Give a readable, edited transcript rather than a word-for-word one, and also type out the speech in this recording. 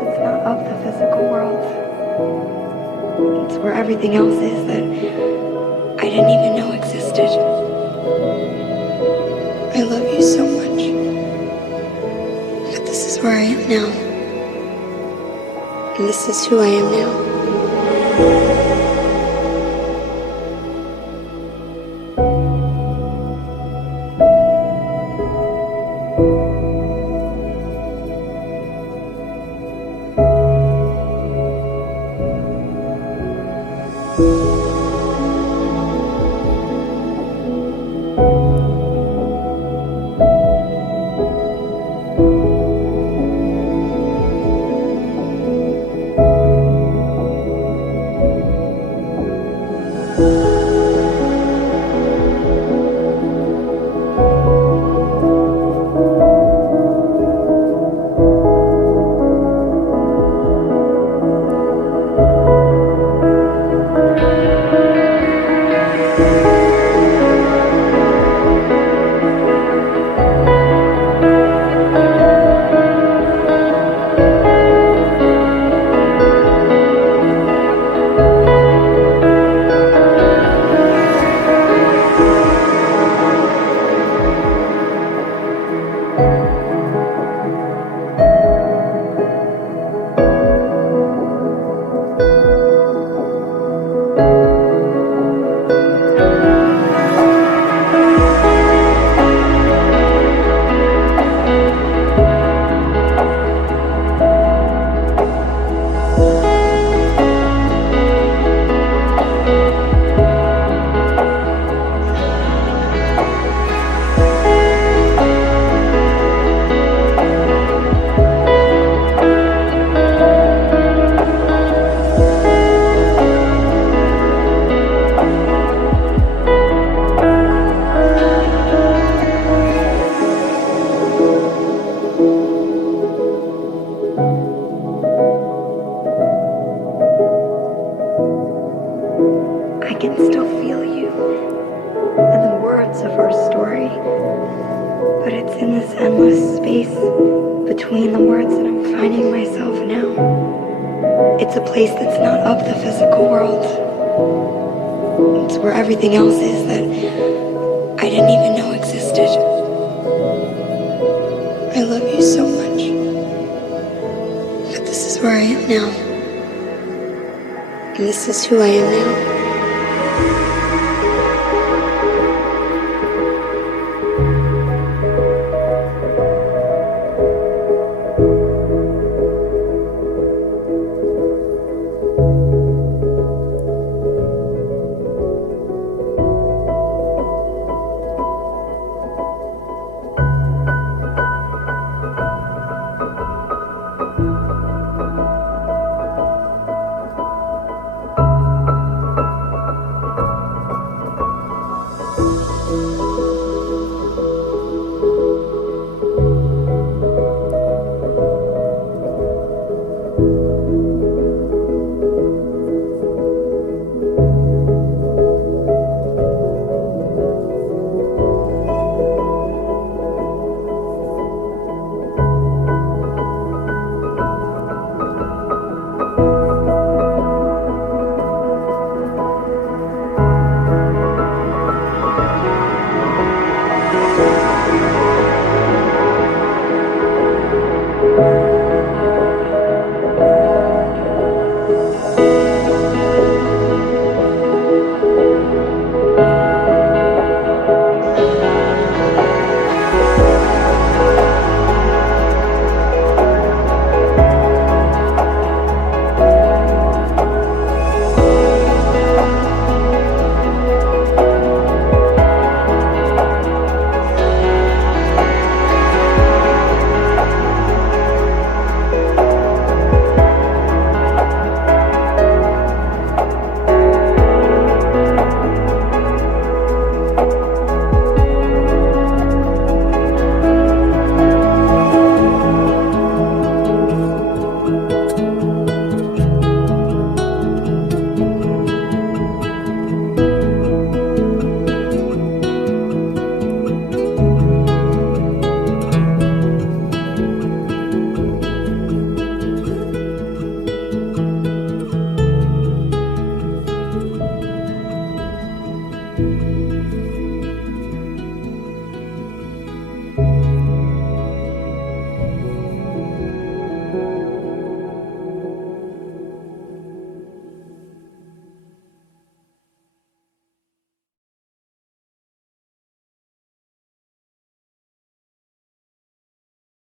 that's not of the physical world. It's where everything else is that I didn't even know existed. I love you so much. But this is where I am now. And this is who I am now. I can still feel you and the words of our story, but it's in this endless space between the words that I'm finding myself now. It's a place that's not of the physical world. It's where everything else is that I didn't even know existed. I love you so much. But this is where I am now. And this is who I am now.